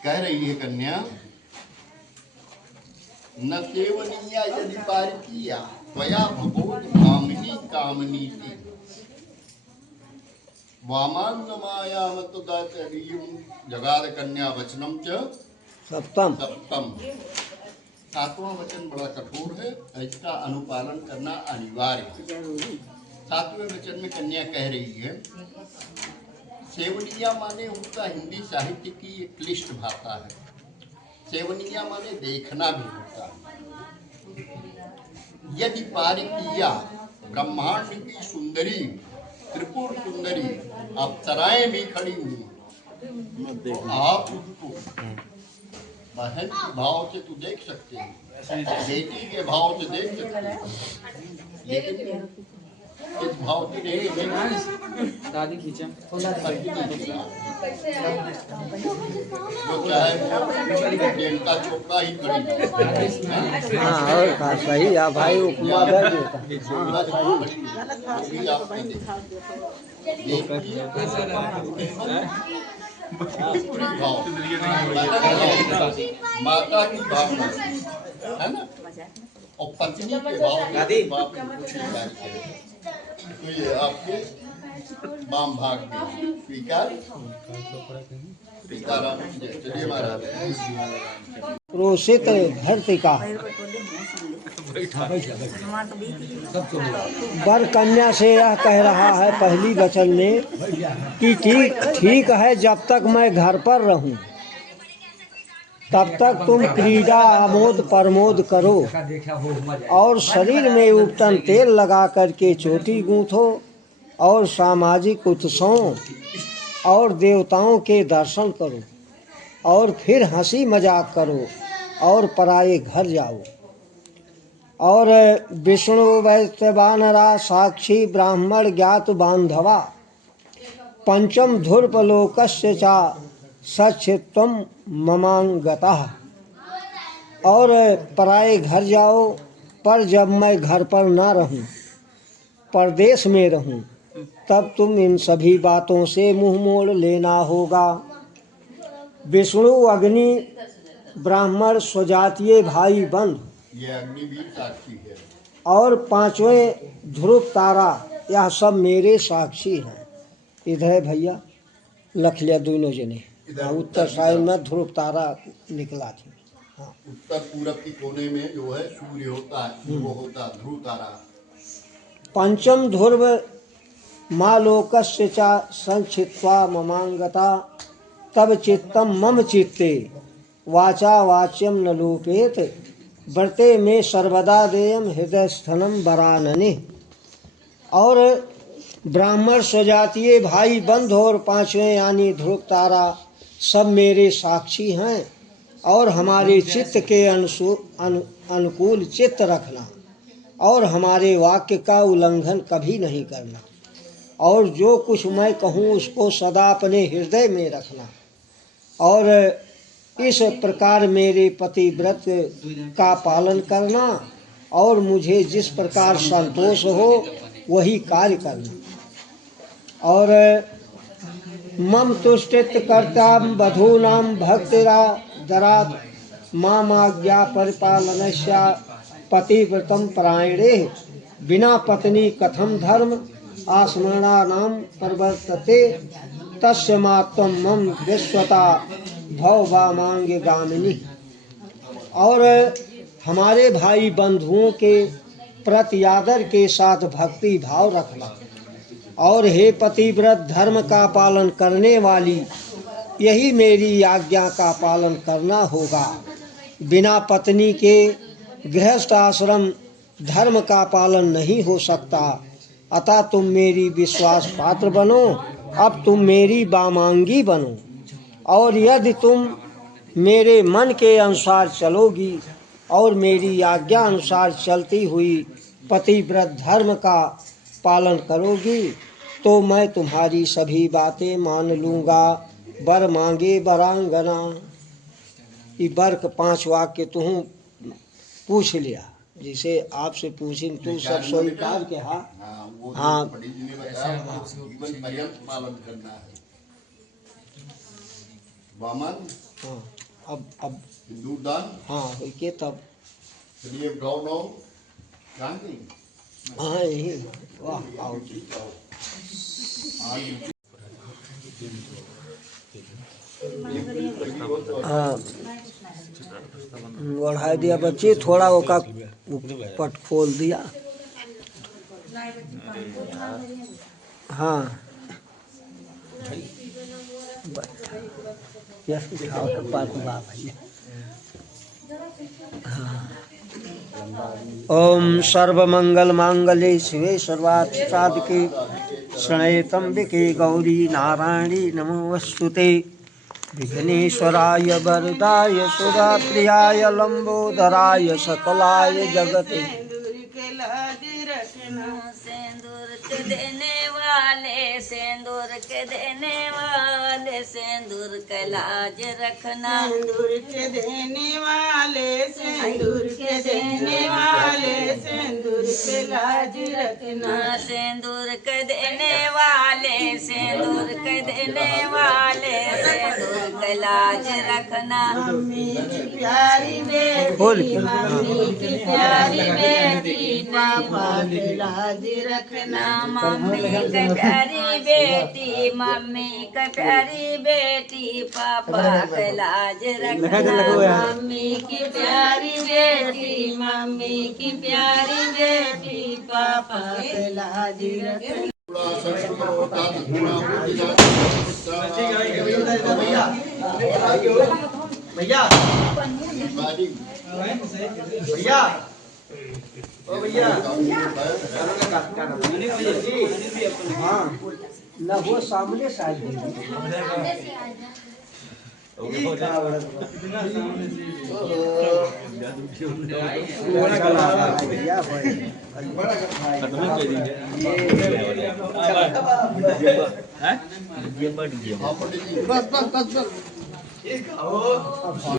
कह रही है कन्या, न सेवनीया यदि पारिकिया त्वया भगोत कामिनी कामनीति वामान्नमायामतुदाचर्यं जगाद कन्या वचनम च सप्तम। सातवां वचन बड़ा कठोर है, इसका अनुपालन करना अनिवार्य है। सातवें वचन में कन्या कह रही है, सेवनिया माने होता हिंदी साहित्य की एक क्लिष्ट भाषा है। सेवनिया माने देखना भी होता है। यदि पारिकिया ब्रह्मांड की सुंदरी त्रिपुर सुंदरी अप्सराएं भी खड़ी हुई तो आप उसको बहन के भाव से तो देख सकते हैं, बेटी के भाव से देख सकते हैं, लेकिन इस भाव से नहीं दादी खींचा जो चाहे प्रियंका चोपड़ा ही खड़ी। हाँ और कहा सही है भाई, उपमा दे देता। माता की भावना है ना, और पत्नी के भाव बाप ने कुछ नहीं जानते। तो ये आपके वाम भाग में स्वीकार। चलिए महाराज। क्रोशित भर्तिका वर कन्या से यह कह रहा है पहली वचन में कि ठीक है, जब तक मैं घर पर रहूं तब तक तुम क्रीड़ा आमोद प्रमोद करो और शरीर में उपटन तेल लगा करके चोटी गूंथो और सामाजिक उत्सवों और देवताओं के दर्शन करो और फिर हंसी मजाक करो और पराये घर जाओ। और विष्णु वैश्यवानरा साक्षी ब्राह्मण ज्ञात बांधवा पंचम ध्रुवलोकस्य चा सचित्वम ममांगतः। और पराये घर जाओ, पर जब मैं घर पर ना रहूं, परदेश में रहूं, तब तुम इन सभी बातों से मुंह मोड़ लेना होगा। विष्णु अग्नि ब्राह्मण स्वजातीय भाई बंध, ये अग्निवीर साक्षी है, और पांचवें ध्रुव तारा, यह सब मेरे साक्षी हैं। इधर भैया लख लिया दोनों जने। उत्तर साइड में ध्रुव तारा निकला थी। हाँ, उत्तर पूरब की कोने में जो है सूर्य होता है, वो होता ध्रुव तारा। पंचम ध्रुव मालोकस्य चा संचित्वा ममांगता तब चित्तम मम चित्ते वाचा वाच्यम न लोपेत व्रते में सर्वदा देयम हृदय स्थनम वरानने। और ब्राह्मण स्वजातीय भाई बंधु और पांचवें यानी ध्रुव तारा सब मेरे साक्षी हैं। और हमारे चित्त के अनुकूल चित्त रखना और हमारे वाक्य का उल्लंघन कभी नहीं करना, और जो कुछ मैं कहूँ उसको सदा अपने हृदय में रखना। और इस प्रकार मेरे पतिव्रत का पालन करना और मुझे जिस प्रकार संतोष हो वही कार्य करना। और मम तुष्टित कर्ता बधूनाम भक्तिरा दरात मामाज्ञा परिपालनस्या पतिव्रतम परायणे बिना पत्नी कथम धर्म आस्मरणानाम प्रवर्तते तस्य मात्वम मम विश्वता भव वामांग गामिनी। और हमारे भाई बंधुओं के प्रति आदर के साथ भक्ति भाव रखना। और हे पतिव्रत धर्म का पालन करने वाली, यही मेरी आज्ञा का पालन करना होगा। बिना पत्नी के गृहस्थ आश्रम धर्म का पालन नहीं हो सकता। अतः तुम मेरी विश्वास पात्र बनो, अब तुम मेरी वामांगी बनो। और यदि तुम मेरे मन के अनुसार चलोगी और मेरी आज्ञा अनुसार चलती हुई पतिव्रत धर्म का पालन करोगी तो मैं तुम्हारी सभी बातें मान लूँगा। वर मांगे वरांगना, ये वर के 5 वाक्य तुम पूछ लिया, जिसे आपसे पूछी तू सब स्वीकार के। हाँ जीवन पर्यंत पालन करना है। वामन हाँ अब हिंदू दान हाँ के तब चलिए गाँव गाँव जाएंगे हाँ यही वाह आओ जी हाँ बढ़ा दिया बच्चे थोड़ा वो का पट खोल दिया हाँ यस उठाओ तो पास भैया ओम सर्वमंगल मांगल्ये शिवे सर्वार्थ साधके शरण्ये त्र्यंबके गौरी नारायणी नमोस्तुते विघ्नेश्वराय वरदाय सुरप्रियाय लंबोदराय सकलाय जगते सिंदूर के देने वाले सिंदूर के देने वाले सिंदूर का लाज रखना सिंदूर के देने वाले सिंदूर के देने वाले सिंदूर के लाज रखना सिंदूर के देने वाले सिंदूर के देने वाले सिंदूर का लाज रखना मम्मी की प्यारी बेटी मम्मी की प्यारी बेटी पापा के लाज रखना मम्मी का प्यारी बेटी मम्मी का प्यारी बेटी पापा का लाज रखना मम्मी की प्यारी बेटी मम्मी की प्यारी बेटी पापा के लाज रखना भैया भैया ओ भैया हाँ न वो सामने साइड बस बस बस बस